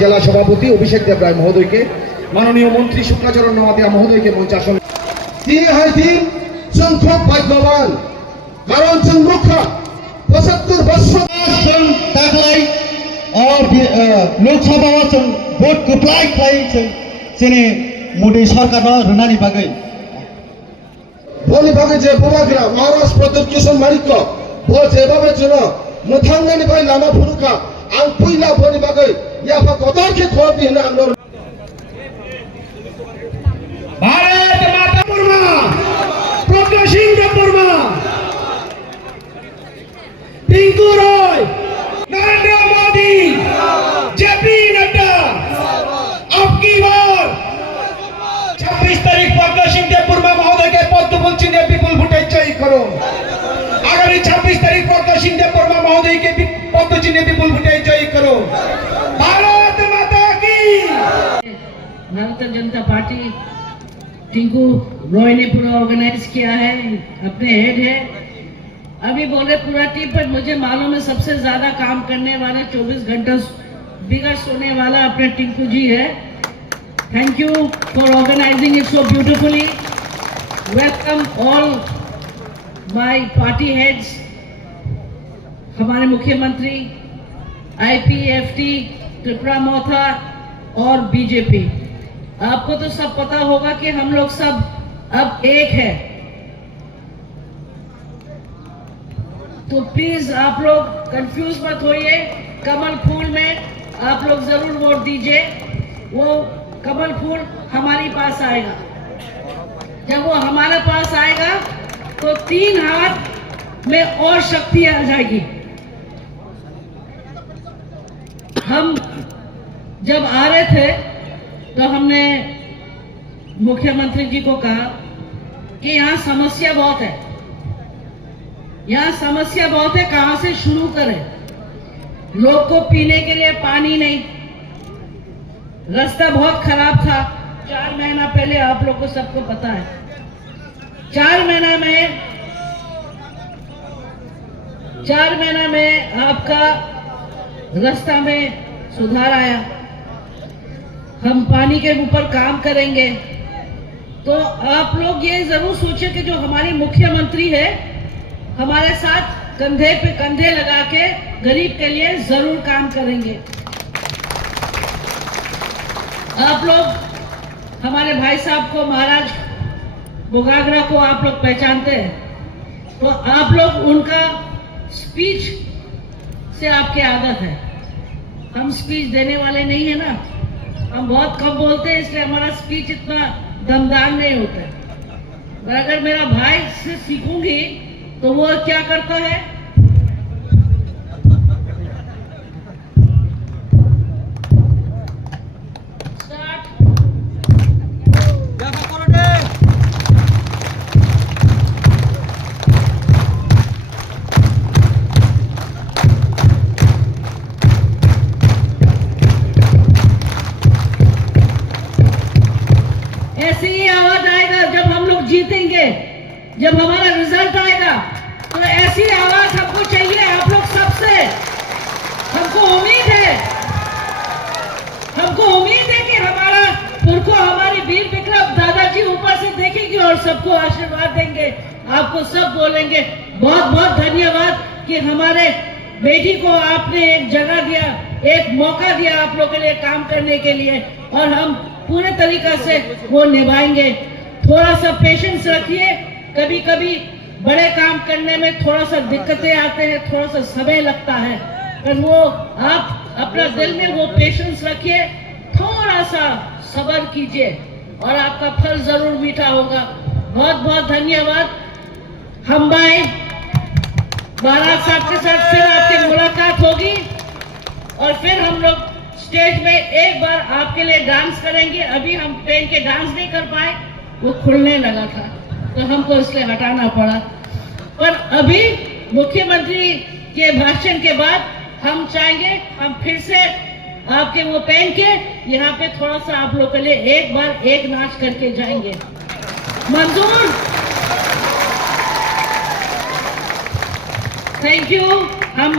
জেলা সভাপতি অভিষেক দেব রায় মহোদয়কে, মাননীয় মন্ত্রী শুক্লাচরণ নওয়াতিয়া মহোদয়কে মঞ্চে আসন। তিনি হয়তো সংখ্যক ভাগ্যবান, কারণ जों मुख्य 75 वर्ष जों दाखलाई और लोकसभा जों भोट खुप्लाय खाइ जोंनि मोदी सरकारनो रुनानि बागै भोलि बागै जे बुबाग्रा महाराष्ट्र प्रदेश किशन मालिक भो जेबाबे जुन मोथांनानिफ्राय लामा फुरुका आं पहिला भोलि बागै याफा कतरके खबि होना हाम्रो भारत माता पुरमा प्रज्ञा सिंह देवबर्मा टिंकू रॉय नरेंद्र मोदी जेपी नड्डा अब की बार 26 तारीख प्रज्ञा सिंह देवबर्मा महोदय के पद्म चिन्ह विपुल भोटे जय करो। आगामी 26 तारीख प्रज्ञा सिंह देवबर्मा महोदय के पद्म चिन्ह विपुल भोटे जय करो। भारत माता की। भारतीय जनता पार्टी टिंकू रॉय ने पूरा ऑर्गेनाइज किया है, अपने हेड है। अभी बोले पूरा टीम, पर मुझे मालूम है सबसे ज्यादा काम करने वाला 24 घंटा बिगड़ सोने वाला अपने टिंकू जी है। Thank you for organising it so beautifully. Welcome all my party heads, हमारे मुख्यमंत्री, आईपीएफटी, त्रिपुरा मोथा और बीजेपी। आपको तो सब पता होगा कि हम लोग सब अब एक है, तो प्लीज आप लोग कंफ्यूज मत होइए। कमल फूल में आप लोग जरूर वोट दीजिए। वो कमल फूल हमारे पास आएगा। जब वो हमारे पास आएगा तो 3 हाथ में और शक्ति आ जाएगी। हम जब आ रहे थे तो हमने मुख्यमंत्री जी को कहा कि यहाँ समस्या बहुत है, यहाँ समस्या बहुत है, कहां से शुरू करें। लोग को पीने के लिए पानी नहीं, रास्ता बहुत खराब था। 4 महीना पहले आप लोग को सबको पता है, 4 महीना में आपका रास्ता में सुधार आया। हम पानी के ऊपर काम करेंगे। तो आप लोग ये जरूर सोचिए कि जो हमारी मुख्यमंत्री है हमारे साथ कंधे पे कंधे लगा के गरीब के लिए जरूर काम करेंगे। आप लोग हमारे भाई साहब को, महाराज बुगागरा को आप लोग पहचानते हैं, तो आप लोग उनका स्पीच से आपके आदत है। हम स्पीच देने वाले नहीं है ना, हम बहुत कम बोलते हैं, इसलिए हमारा स्पीच इतना दमदार नहीं होता है। पर अगर मेरा भाई से सीखूंगी तो वो क्या करता है, ऐसी ही आवाज आएगा जब हम लोग जीतेंगे, जब हमारा रिजल्ट आएगा, तो ऐसी आवाज हमको चाहिए आप लोग सबसे। हमको उम्मीद है कि हमारा सबको आशीर्वाद देंगे, आपको सब बोलेंगे बहुत बहुत धन्यवाद कि हमारे बेटी को आपने एक जगह दिया, एक मौका दिया आप लोगों के लिए काम करने के लिए, और हम पूरे तरीका से वो निभाएंगे। थोड़ा सा पेशेंस रखिए, कभी कभी बड़े काम करने में थोड़ा सा दिक्कतें आते हैं, थोड़ा सा समय लगता है, पर वो आप अपना दिल में वो पेशेंस रखिए, थोड़ा सा सब्र कीजिए और आपका फल जरूर मीठा होगा। बहुत बहुत धन्यवाद। हम भाई महाराज साहब के साथ फिर आपकी मुलाकात होगी और फिर हम लोग स्टेज में एक बार आपके लिए डांस करेंगे। अभी हम पहन के डांस नहीं कर पाए, वो खुलने लगा था तो हमको इसलिए हटाना पड़ा, पर अभी मुख्यमंत्री के भाषण के बाद हम चाहेंगे हम फिर से आपके वो पहन के यहाँ पे थोड़ा सा आप लोग के लिए एक बार एक नाच करके जाएंगे। मंजूर? Thank you. हम